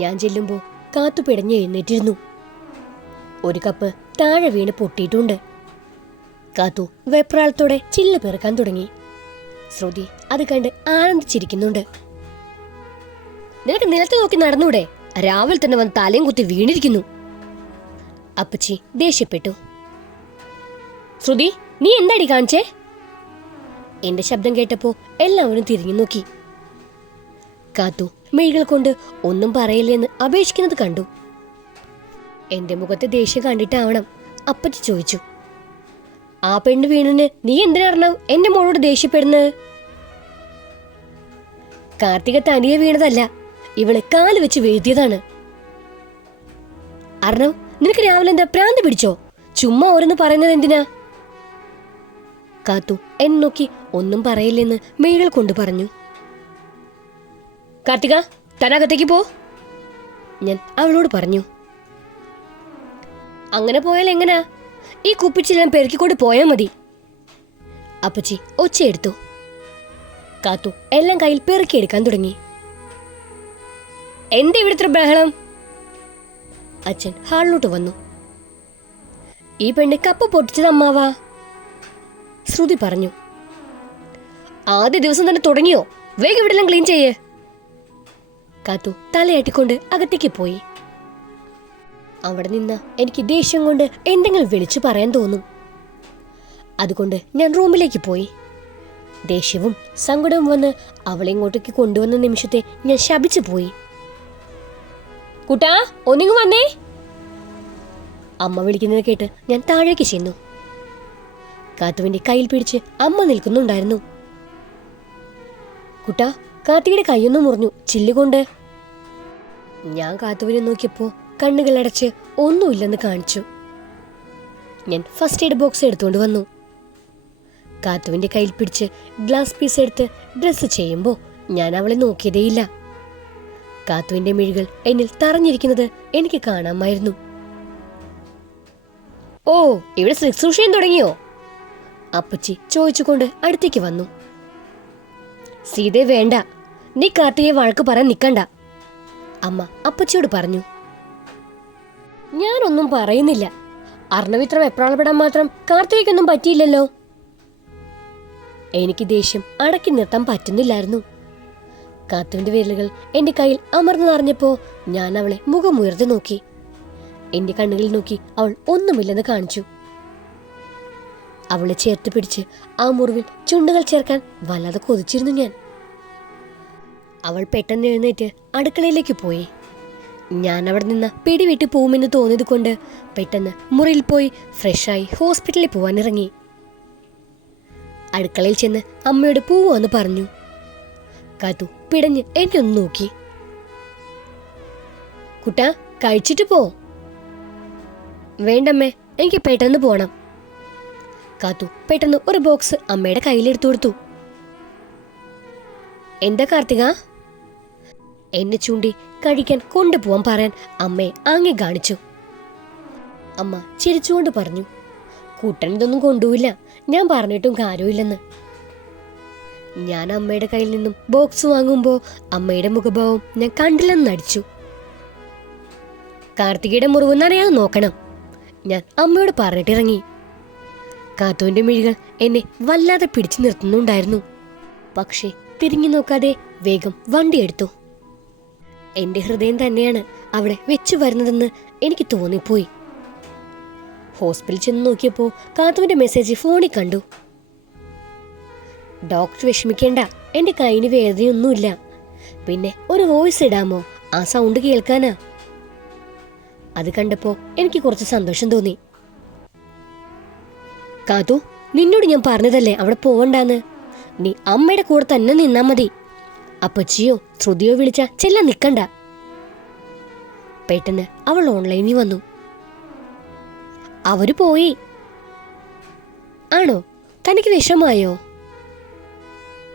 ഞാൻ ചെല്ലുമ്പോൾ കാത്തു പിടഞ്ഞ് എഴുന്നേറ്റിരുന്നു. ഒരു കപ്പ് താഴെ വീണ് പൊട്ടിയിട്ടുണ്ട്. കാത്തു വെപ്രാളത്തോടെ ചില്ല് പെറുക്കാൻ തുടങ്ങി. ശ്രുതി അത് കണ്ട് ആനന്ദിച്ചിരിക്കുന്നുണ്ട്. നിനക്ക് നിലത്ത് നോക്കി നടന്നൂടെ? രാവിലെ തന്നെ വന്ന് തലയും കുത്തി വീണിരിക്കുന്നു. അപ്പച്ചി ദേഷ്യപ്പെട്ടു. ശ്രുതി, നീ എന്താടി കാണിച്ചേ? എന്റെ ശബ്ദം കേട്ടപ്പോ എല്ലാവരും തിരിഞ്ഞു നോക്കി. കാത്തു മെഴികൾ കൊണ്ട് ഒന്നും പറയില്ലെന്ന് അപേക്ഷിക്കുന്നത് കണ്ടു. എന്റെ മുഖത്തെ ദേഷ്യം കണ്ടിട്ടാവണം അപ്പച്ചി ചോദിച്ചു. ആ പെണ്ണ് വീണിന് നീ എന്തിനറിഞ്ഞ എന്റെ മോളോട് ദേഷ്യപ്പെടുന്നത്? കാർത്തിക തനിയെ വീണതല്ല, ഇവള് കാല് വെച്ച് വീഴ്ത്തിയതാണ്. അർണവ്, നിനക്ക് രാവിലെ എന്താ പ്രാന്ത് പിടിച്ചോ? ചുമ്മാ ഓരോന്ന് പറയുന്നത് എന്തിനാ? കാത്തു എന്നെ നോക്കി ഒന്നും പറയില്ലെന്ന് മെഴികൾ കൊണ്ട് പറഞ്ഞു. കാർത്തിക, തനകത്തേക്ക് പോ, ഞാൻ അവളോട് പറഞ്ഞു. അങ്ങനെ പോയാൽ എങ്ങനാ? ഈ കുപ്പിച്ചെല്ലാം പെരുക്കിക്കൊണ്ട് പോയാൽ മതി. അപ്പച്ചി ഒച്ചയെടുത്തു. കാത്തു എല്ലാം കയ്യിൽ പെറുക്കിയെടുക്കാൻ തുടങ്ങി. എന്താ ഇവിടുത്തെ ബഹളം? അച്ഛൻ ഹാളിലോട്ട് വന്നു. ഈ പെണ്ണ് കപ്പ് പൊട്ടിച്ചത് അമ്മാവാ, ശ്രുതി പറഞ്ഞു. ആദ്യ ദിവസം തന്നെ തുടങ്ങിയോ? വേഗം ഇവിടെല്ലാം ക്ലീൻ ചെയ്യേ. കാത്തു തലയാട്ടിക്കൊണ്ട് അകത്തേക്ക് പോയി. അവിടെ നിന്ന് എനിക്ക് ദേഷ്യം കൊണ്ട് എന്തെങ്കിലും വിളിച്ചു പറയാൻ തോന്നും. അതുകൊണ്ട് ഞാൻ റൂമിലേക്ക് പോയി. ദേഷ്യവും സങ്കടവും വന്ന് അവളെ ഇങ്ങോട്ടേക്ക് കൊണ്ടുവന്ന നിമിഷത്തെ ഞാൻ ശപിച്ചു പോയി. കുട്ടാ, ഒന്നിങ്ങ് വന്നേ. അമ്മ വിളിക്കുന്നത് കേട്ട് ഞാൻ താഴേക്ക് ചെന്നു. കാത്തുവിന്റെ കയ്യിൽ പിടിച്ച് അമ്മ നിൽക്കുന്നുണ്ടായിരുന്നു. കുട്ടാ, കാർത്തികയുടെ കൈയൊന്നും മുറിഞ്ഞു ചില്ലുകൊണ്ട്. ഞാൻ കാത്തുവിനെ നോക്കിയപ്പോ കണ്ണുകളടച്ച് ഒന്നുമില്ലെന്ന് കാണിച്ചു. ഞാൻ ഫസ്റ്റ് എയ്ഡ് ബോക്സ് എടുത്തുകൊണ്ട് വന്നു. കാത്തുവിന്റെ കയ്യിൽ പിടിച്ച് ഗ്ലാസ് പീസ് എടുത്ത് ഡ്രസ്സ് ചെയ്യുമ്പോൾ ഞാൻ അവളെ നോക്കിയതേയില്ല. കാത്തുവിന്റെ മിഴികൾ എന്നിൽ തറഞ്ഞിരിക്കുന്നത് എനിക്ക് കാണാമായിരുന്നു. ഓ, ഇവിടെ ശുശ്രൂഷയും തുടങ്ങിയോ? അപ്പച്ചി ചോദിച്ചുകൊണ്ട് അടുത്തേക്ക് വന്നു. സീതേ, വേണ്ട, നീ കാർത്തികയെ വഴക്ക് പറയാൻ നിൽക്കണ്ട, അമ്മ അപ്പച്ചിയോട് പറഞ്ഞു. ഞാനൊന്നും പറയുന്നില്ല. അർണവിത്ര വെപ്രാളപ്പെടാൻ മാത്രം കാർത്തികയ്ക്കൊന്നും പറ്റിയില്ലല്ലോ. എനിക്ക് ദേഷ്യം അടക്കി നിർത്താൻ പറ്റുന്നില്ലായിരുന്നു. കാത്തുവിന്റെ വിരലുകൾ എന്റെ കയ്യിൽ അമർന്നു നിറഞ്ഞപ്പോ ഞാൻ അവളെ മുഖമുയർത്തി നോക്കി. എന്റെ കണ്ണുകളിൽ നോക്കി അവൾ ഒന്നുമില്ലെന്ന് കാണിച്ചു. അവളെ ചേർത്ത് പിടിച്ച് ആ മുറിവിൽ ചുണ്ടുകൾ ചേർക്കാൻ വല്ലാതെ കൊതിച്ചിരുന്നു ഞാൻ. അവൾ പെട്ടെന്ന് എഴുന്നേറ്റ് അടുക്കളയിലേക്ക് പോയി. ഞാൻ അവിടെ നിന്ന് പിടിവിട്ട് പോവുമെന്ന് തോന്നിയത് കൊണ്ട് പെട്ടെന്ന് മുറിയിൽ പോയി ഫ്രഷായി ഹോസ്പിറ്റലിൽ പോവാൻ ഇറങ്ങി. അടുക്കളയിൽ ചെന്ന് അമ്മയോട് പോവാന്ന് പറഞ്ഞു. കാത്തു പിടഞ്ഞ് എന്നെ ഒന്ന് നോക്കി. കുട്ടാ, കഴിച്ചിട്ട് പോ. വേണ്ടമ്മേ, എനിക്ക് പെട്ടെന്ന് പോണം. കാത്തു പെട്ടെന്ന് ഒരു ബോക്സ് അമ്മയുടെ കയ്യിലെടുത്തു കൊടുത്തു. എന്താ കാർത്തിക? എന്നെ ചൂണ്ടി കഴിക്കാൻ കൊണ്ടുപോവാൻ പറയാൻ അമ്മയെ ആംഗ്യം കാണിച്ചു. അമ്മ ചിരിച്ചുകൊണ്ട് പറഞ്ഞു, കൂട്ടൻ ഇതൊന്നും കൊണ്ടുപോയില്ല, ഞാൻ പറഞ്ഞിട്ടും കാര്യമില്ലെന്ന്. ഞാൻ അമ്മയുടെ കയ്യിൽ നിന്നും ബോക്സ് വാങ്ങുമ്പോ അമ്മയുടെ മുഖഭാവം ഞാൻ കണ്ടില്ലെന്ന് നടിച്ചു. കാർത്തികയുടെ മുറിവെന്നറിയാതെ നോക്കണം, ഞാൻ അമ്മയോട് പറഞ്ഞിട്ടിറങ്ങി. കാത്തുവിന്റെ മിഴികൾ എന്നെ വല്ലാതെ പിടിച്ചു നിർത്തുന്നുണ്ടായിരുന്നു. പക്ഷെ തിരിഞ്ഞു നോക്കാതെ വേഗം വണ്ടിയെടുത്തു. എന്റെ ഹൃദയം തന്നെയാണ് അവിടെ വെച്ചു വരുന്നതെന്ന് എനിക്ക് തോന്നിപ്പോയി. ഹോസ്പിറ്റലിൽ ചെന്ന് നോക്കിയപ്പോ കാത്തുവിന്റെ മെസ്സേജ് ഫോണിൽ കണ്ടു. ഡോക്ടർ വിഷമിക്കേണ്ട, എന്റെ കൈയിന് വേദനയൊന്നുമില്ല. പിന്നെ ഒരു വോയിസ് ഇടാമോ? ആ സൗണ്ട് കേൾക്കാനാ. അത് കണ്ടപ്പോ എനിക്ക് കുറച്ച് സന്തോഷം തോന്നി. കാത്തു, നിന്നോട് ഞാൻ പറഞ്ഞതല്ലേ അവിടെ പോവണ്ടാന്ന്. നീ അമ്മയുടെ കൂടെ തന്നെ നിന്നാ മതി. അപ്പച്ചിയോ ശ്രുതിയോ വിളിച്ച ചെല്ലാൻ നിക്കണ്ട. പെട്ടെന്ന് അവൾ ഓൺലൈനിൽ വന്നു. അവര് പോയി. ആണോ? തനിക്ക് വിഷമായോ?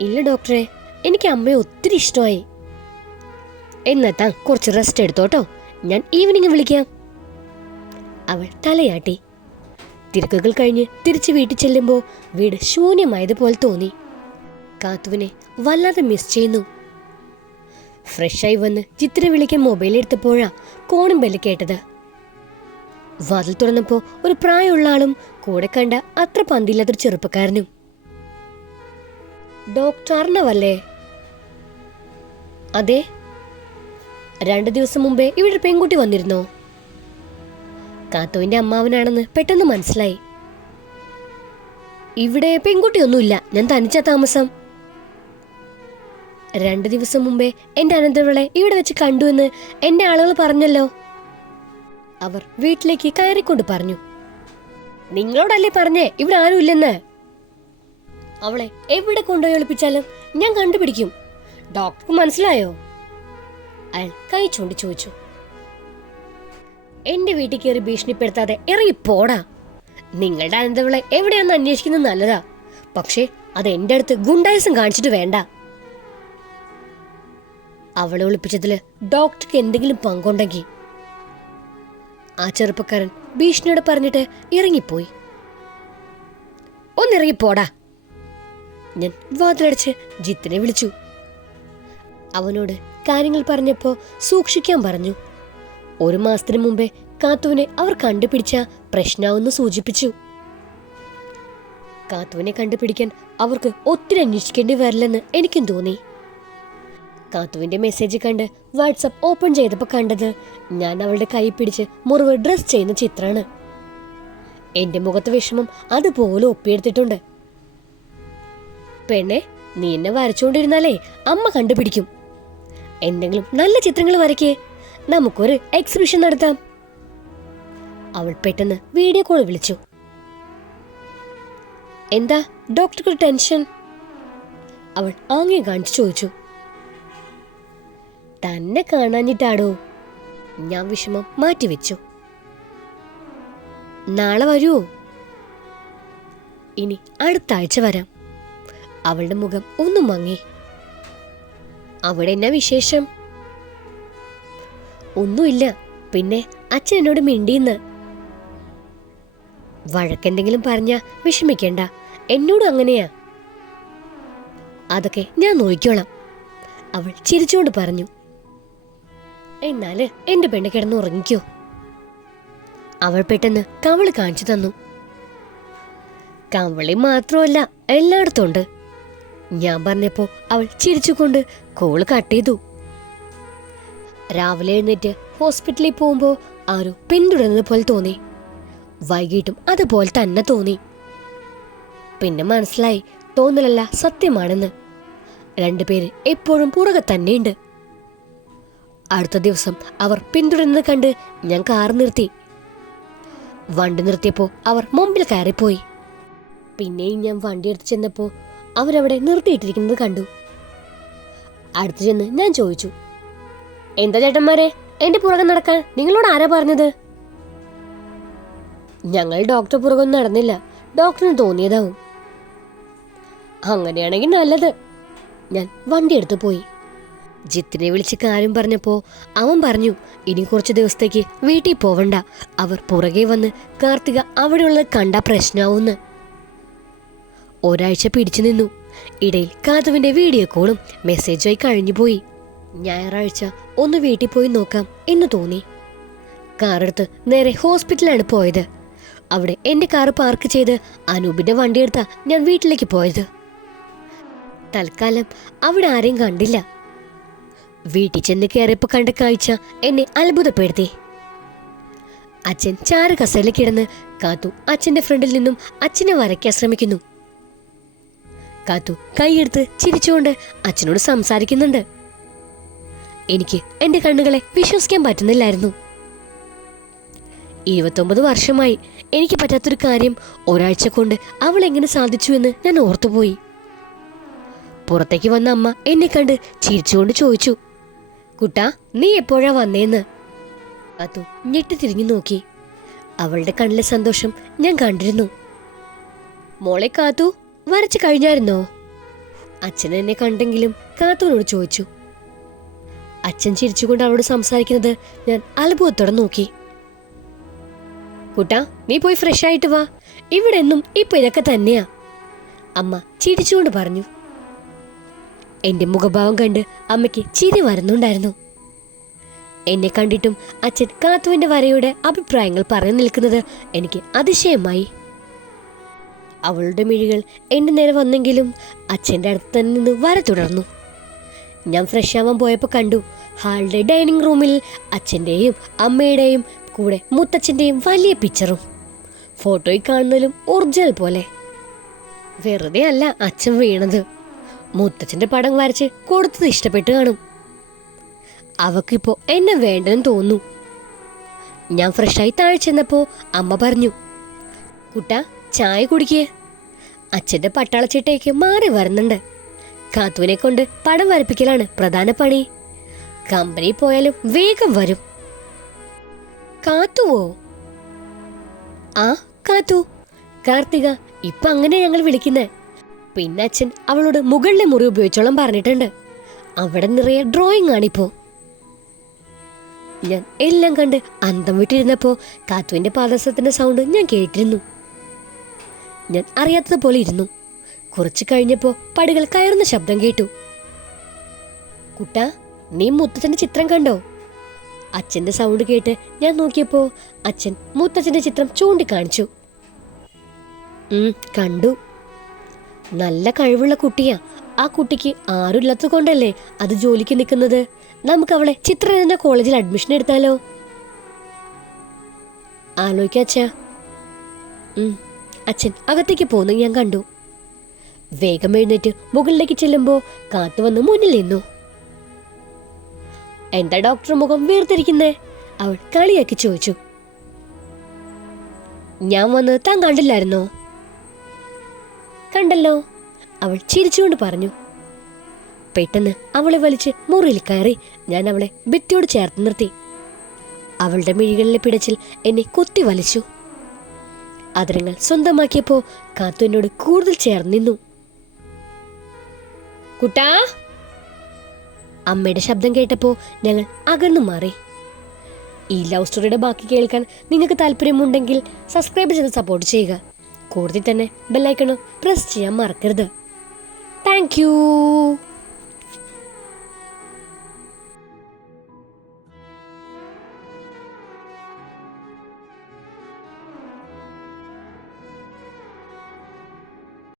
ഇല്ല ഡോക്ടറെ, എനിക്ക് അമ്മയെ ഒത്തിരി ഇഷ്ടമായി. എന്നാ താൻ കുറച്ച് റെസ്റ്റ് എടുത്തോട്ടോ, ഞാൻ ഈവനിങ് വിളിക്കാം. അവൾ തലയാട്ടി. തിരക്കുകൾ കഴിഞ്ഞ് തിരിച്ചു വീട്ടിൽ ചെല്ലുമ്പോൾ വീട് ശൂന്യമായതുപോലെ തോന്നി. കാത്തുവിനെ വല്ലാതെ മിസ് ചെയ്യുന്നു. ഫ്രഷായി വന്ന് ചിത്ര വിളിക്കാൻ മൊബൈൽ എടുത്തപ്പോഴാ കോണും ബെല്ല് കേട്ടത്. വാതിൽ തുറന്നപ്പോ ഒരു പ്രായമുള്ള ആളും കൂടെ കണ്ട അത്ര പന്തില്ലാത്തൊരു ചെറുപ്പക്കാരനും. ഡോക്ടർ അർണവല്ലേ? അതെ. 2 ദിവസം മുമ്പേ ഇവിടെ പെൺകുട്ടി വന്നിരുന്നോ? കാത്തുവിന്റെ അമ്മാവനാണെന്ന് പെട്ടെന്ന് മനസ്സിലായി. ഇവിടെ പെൺകുട്ടിയൊന്നുമില്ല, ഞാൻ തനിച്ചാ താമസം. 2 ദിവസം മുമ്പേ എന്റെ അനന്തരവളെ ഇവിടെ വെച്ച് കണ്ടുവെന്ന് എന്റെ ആളുകൾ പറഞ്ഞല്ലോ. അവർ വീട്ടിലേക്ക് കയറിക്കൊണ്ട് പറഞ്ഞു. നിങ്ങളോടല്ലേ പറഞ്ഞേ ഇവിടെ ആരും ഇല്ലെന്ന്? അവളെ എവിടെ കൊണ്ടുപോയി ഒളിപ്പിച്ചാലും ഞാൻ കണ്ടുപിടിക്കും. ഡോക്ടർക്ക് മനസ്സിലായോ? അയാൾ കൈ ചൂണ്ടി ചോദിച്ചു. എന്റെ വീട്ടിൽ കയറി ഭീഷണിപ്പെടുത്താതെ ഇറങ്ങിപ്പോടാ. നിങ്ങളുടെ അനന്തവളെ എവിടെയാണെന്ന് അന്വേഷിക്കുന്നത് നല്ലതാ, പക്ഷേ അത് എന്റെ അടുത്ത് ഗുണ്ടായസം കാണിച്ചിട്ട് വേണ്ട. അവളെ ഒളിപ്പിച്ചതില് ഡോക്ടർക്ക് എന്തെങ്കിലും പങ്കുണ്ടെങ്കിൽ. ആ ചെറുപ്പക്കാരൻ ഭീഷണിയോട് പറഞ്ഞിട്ട് ഇറങ്ങിപ്പോയി. ഒന്നിറങ്ങിപ്പോടാ. ഞാൻ വാതിലടച്ച് ജിത്തിനെ വിളിച്ചു. അവനോട് കാര്യങ്ങൾ പറഞ്ഞപ്പോ സൂക്ഷിക്കാൻ പറഞ്ഞു. 1 മാസത്തിന് മുമ്പേ കാത്തുവിനെ അവർ കണ്ടുപിടിച്ച പ്രശ്നമാവെന്ന് സൂചിപ്പിച്ചു. കാത്തുവിനെ കണ്ടുപിടിക്കാൻ അവർക്ക് ഒത്തിരി അന്വേഷിക്കേണ്ടി വരില്ലെന്ന് എനിക്കും തോന്നി. കാത്തുവിന്റെ മെസ്സേജ് കണ്ട് വാട്സപ്പ് ഓപ്പൺ ചെയ്തപ്പോൾ കണ്ടത് ഞാൻ അവളുടെ കൈ പിടിച്ച് മുറിവ് ഡ്രസ് ചെയ്യുന്ന ചിത്രമാണ്. എന്റെ മുഖത്ത് വിഷമം അതുപോലെ ഒപ്പിയെടുത്തിട്ടുണ്ട്. പെണ്ണെ, നീ എന്നെ വരച്ചുകൊണ്ടിരുന്നാലേ അമ്മ കണ്ടുപിടിക്കും. എന്തെങ്കിലും നല്ല ചിത്രങ്ങൾ വരയ്ക്കേ, നമുക്കൊരു എക്സിബിഷൻ നടത്താം. അവൾ പെട്ടെന്ന് വീഡിയോ കോൾ വിളിച്ചു. എന്താ ഡോക്ടർക്ക് ടെൻഷൻ? അവൾ ആംഗ്യം കാണിച്ചു ചോദിച്ചു. തന്നെ കാണാഞ്ഞിട്ടാടോ. ഞാൻ വിഷമം മാറ്റിവെച്ചു. നാളെ വരുമോ? ഇനി അടുത്ത ആഴ്ച വരാം. അവളുടെ മുഖം ഒന്നും മങ്ങി. അവിടെ എന്നാ വിശേഷം? ഒന്നുമില്ല. പിന്നെ അച്ഛൻ എന്നോട് മിണ്ടിന്ന്. വഴക്കെന്തെങ്കിലും പറഞ്ഞാ വിഷമിക്കണ്ട, എന്നോടും അങ്ങനെയാ. അതൊക്കെ ഞാൻ നോക്കിക്കോളാം, അവൾ ചിരിച്ചുകൊണ്ട് പറഞ്ഞു. എന്നാല് എന്റെ പെണ്ണ് കിടന്ന് ഉറങ്ങിക്കോ. അവൾ പെട്ടെന്ന് കവള് കാണിച്ചു തന്നു. കവളി മാത്രമല്ല, എല്ലായിടത്തും ഉണ്ട്. ഞാൻ പറഞ്ഞപ്പോ അവൾ ചിരിച്ചുകൊണ്ട് കോള് കട്ട് ചെയ്തു. രാവിലെ എഴുന്നേറ്റ് ഹോസ്പിറ്റലിൽ പോകുമ്പോ ആരോ പിന്തുടരുന്നത് പോലെ തോന്നി. വൈകിട്ടും അതുപോലെ തന്നെ തോന്നി. പിന്നെ മനസ്സിലായി തോന്നലല്ല സത്യമാണെന്ന്. 2 പേര് എപ്പോഴും പുറകെ തന്നെയുണ്ട്. അടുത്ത ദിവസം അവർ പിന്തുടരുന്നത് കണ്ട് ഞാൻ കാർ നിർത്തി. വണ്ടി നിർത്തിയപ്പോ അവർ മുമ്പിൽ കയറിപ്പോയി. പിന്നെയും ഞാൻ വണ്ടി എടുത്ത് ചെന്നപ്പോ അവരവിടെ നിർത്തിയിട്ടിരിക്കുന്നത് കണ്ടു. അടുത്ത് ചെന്ന് ഞാൻ ചോദിച്ചു, എന്താ ചേട്ടന്മാരെ എന്റെ പുറകെ നടക്കാൻ നിങ്ങളോട് ആരാ പറഞ്ഞത്? ഞങ്ങൾ ഡോക്ടർ പുറകൊന്നും നടന്നില്ല, ഡോക്ടറിന് തോന്നിയതാവും. അങ്ങനെയാണെങ്കിൽ നല്ലത്. ഞാൻ വണ്ടി എടുത്തു പോയി. ജിത്തിനെ വിളിച്ച് കാര്യം പറഞ്ഞപ്പോ അവൻ പറഞ്ഞു, ഇനി കുറച്ച് ദിവസത്തേക്ക് വീട്ടിൽ പോവണ്ട, അവർ പുറകെ വന്ന് കാർത്തിക അവിടെയുള്ളത് കണ്ട പ്രശ്നാവൂന്ന്. ഒരാഴ്ച പിടിച്ചു നിന്നു. ഇടയിൽ കാതുവിന്റെ വീഡിയോ കോളും മെസ്സേജായി കഴിഞ്ഞുപോയി. ഞായറാഴ്ച ഒന്ന് വീട്ടിൽ പോയി നോക്കാം എന്ന് തോന്നി. കാറെടുത്ത് നേരെ ഹോസ്പിറ്റലാണ് പോയത്. അവിടെ എന്റെ കാറ് പാർക്ക് ചെയ്ത് അനൂപിന്റെ വണ്ടിയെടുത്താ ഞാൻ വീട്ടിലേക്ക് പോയത്. തൽക്കാലം അവിടെ ആരെയും കണ്ടില്ല. വീട്ടിൽ ചെന്ന് കയറിയപ്പോ കണ്ട കാഴ്ച എന്നെ അത്ഭുതപ്പെടുത്തി. അച്ഛൻ ചാറ് കസേരയിൽ കിടന്ന് കാത്തു അച്ഛന്റെ ഫ്രണ്ടിൽ നിന്നും അച്ഛനെ വരയ്ക്കാൻ ശ്രമിക്കുന്നു. കാത്തു കൈയെടുത്ത് ചിരിച്ചുകൊണ്ട് അച്ഛനോട് സംസാരിക്കുന്നുണ്ട്. എനിക്ക് എന്റെ കണ്ണുകളെ വിശ്വസിക്കാൻ പറ്റുന്നില്ലായിരുന്നു. 29 വർഷമായി എനിക്ക് പറ്റാത്തൊരു കാര്യം ഒരാഴ്ച കൊണ്ട് അവൾ എങ്ങനെ സാധിച്ചു എന്ന് ഞാൻ ഓർത്തുപോയി. പുറത്തേക്ക് വന്ന അമ്മ എന്നെ കണ്ട് ചിരിച്ചുകൊണ്ട് ചോദിച്ചു, കുട്ടാ നീ എപ്പോഴാ വന്നേന്ന്? കാത്തു ഞെട്ടി തിരിഞ്ഞു നോക്കി. അവളുടെ കണ്ണിലെ സന്തോഷം ഞാൻ കണ്ടിരുന്നു. മോളെ കാത്തു, വരച്ചു കഴിഞ്ഞായിരുന്നോ? അച്ഛൻ എന്നെ കണ്ടെങ്കിലും കാത്തുവിനോട് ചോദിച്ചു. അച്ഛൻ ചിരിച്ചുകൊണ്ട് അവളോട് സംസാരിക്കുന്നത് ഞാൻ അത്ഭുതത്തോടെ നോക്കി. കുട്ടാ നീ പോയി ഫ്രഷ് ആയിട്ട് വാ, ഇവിടെ എന്നും ഇപ്പൊ ഇതൊക്കെ തന്നെയാ, അമ്മ ചിരിച്ചുകൊണ്ട് പറഞ്ഞു. എൻ്റെ മുഖഭാവം കണ്ട് അമ്മയ്ക്ക് ചിരി വരുന്നുണ്ടായിരുന്നു. എന്നെ കണ്ടിട്ടും അച്ഛൻ കാത്തുവിൻ്റെ വരയുടെ അഭിപ്രായങ്ങൾ പറഞ്ഞു നിൽക്കുന്നത് എനിക്ക് അതിശയമായി. അവളുടെ മിഴികൾ എൻ്റെ നേരെ വന്നെങ്കിലും അച്ഛൻ്റെ അടുത്ത് തന്നെ നിന്ന് വര തുടർന്നു. ഞാൻ ഫ്രഷ് ആവാൻ പോയപ്പോൾ കണ്ടു ഹാളിലെ ഡൈനിങ് റൂമിൽ അച്ഛൻ്റെയും അമ്മയുടെയും കൂടെ മുത്തച്ഛൻ്റെയും വലിയ പിക്ചറും. ഫോട്ടോയിൽ കാണുന്നതിലും ഒറിജിനൽ പോലെ. വെറുതെ അല്ല അച്ഛൻ വീണത്. മുത്തച്ഛൻ്റെ പടം വരച്ച് കൊടുത്തത് ഇഷ്ടപ്പെട്ട് കാണും. അവക്കിപ്പോൾ എന്നെ വേണ്ടെന്ന് തോന്നുന്നു. ഞാൻ ഫ്രഷായി താഴെ ചെന്നപ്പോൾ അമ്മ പറഞ്ഞു, കുട്ടാ ചായ കുടിക്കേ, അച്ഛൻ്റെ പട്ടാളച്ചിട്ടേക്ക് മാറി വരുന്നുണ്ട്. കാത്തുവിനെ കൊണ്ട് പടം വരപ്പിക്കലാണ് പ്രധാന പണി. കമ്പനി പോയാലും വേഗം വരും. കാത്തുവോ? ആ കാത്തു, കാർത്തിക, ഇപ്പൊ അങ്ങനെ ഞങ്ങൾ വിളിക്കുന്നേ. പിന്നെ അച്ഛൻ അവളോട് മുകളിലെ മുറി ഉപയോഗിച്ചോളം പറഞ്ഞിട്ടുണ്ട്. അവിടെ നിറയെ ഡ്രോയിങ് ആണിപ്പോ. ഞാൻ എല്ലാം കണ്ട് അന്തം വിട്ടിരുന്നപ്പോ കാത്തുവിന്റെ പാദസത്തിന്റെ സൗണ്ട് ഞാൻ കേട്ടിരുന്നു. ഞാൻ അറിയാത്തതുപോലെ ഇരുന്നു. കുറച്ചു കഴിഞ്ഞപ്പോ പടികൾ കയറുന്ന ശബ്ദം കേട്ടു. കുട്ടാ, നീ മുത്തച്ഛന്റെ ചിത്രം കണ്ടോ? അച്ഛന്റെ സൗണ്ട് കേട്ട് ഞാൻ നോക്കിയപ്പോ അച്ഛൻ മുത്തച്ഛന്റെ ചിത്രം ചൂണ്ടിക്കാണിച്ചു. കണ്ടു. നല്ല കഴിവുള്ള കുട്ടിയാ. ആ കുട്ടിക്ക് ആരുമില്ലാത്തത് കൊണ്ടല്ലേ അത് ജോലിക്ക് നിൽക്കുന്നത്. നമുക്ക് അവളെ ചിത്രരചന കോളേജിൽ അഡ്മിഷൻ എടുത്താലോ? ആലോചിക്കാച്ചാ. അച്ഛൻ അകത്തേക്ക് പോകുന്നു ഞാൻ കണ്ടു. വേഗം എഴുന്നേറ്റ് മുകളിലേക്ക് ചെല്ലുമ്പോ കാത്തു വന്ന് മുന്നിൽ നിന്നു. എന്താ ഡോക്ടർ മുഖം വീർത്തിരിക്കുന്നേ? അവൾ കളിയാക്കി ചോദിച്ചു. ഞാൻ വന്ന് താൻ കണ്ടില്ലായിരുന്നോ? കണ്ടല്ലോ, അവൾ ചിരിച്ചുകൊണ്ട് പറഞ്ഞു. പെട്ടെന്ന് അവളെ വലിച്ച് മുറിയിൽ കയറി ഞാൻ അവളെ ഭിത്തിയോട് ചേർത്ത് നിർത്തി. അവളുടെ മിഴികളിലെ പിടച്ചിൽ എന്നെ കുത്തി വലിച്ചു. അതിരങ്ങൾ സ്വന്തമാക്കിയപ്പോ കാത്തു എന്നോട് കൂടുതൽ ചേർന്ന് നിന്നു. കുട്ടാ! അമ്മയുടെ ശബ്ദം കേട്ടപ്പോ ഞങ്ങൾ അകന്നു മാറി. ഈ ലവ് സ്റ്റോറിയുടെ ബാക്കി കേൾക്കാൻ നിങ്ങൾക്ക് താല്പര്യമുണ്ടെങ്കിൽ സബ്സ്ക്രൈബ് ചെയ്ത് സപ്പോർട്ട് ചെയ്യുക. കൂടുതൽ തന്നെ ബെല്ലൈക്കണോ പ്രസ് ചെയ്യാൻ മറക്കരുത്. Thank you.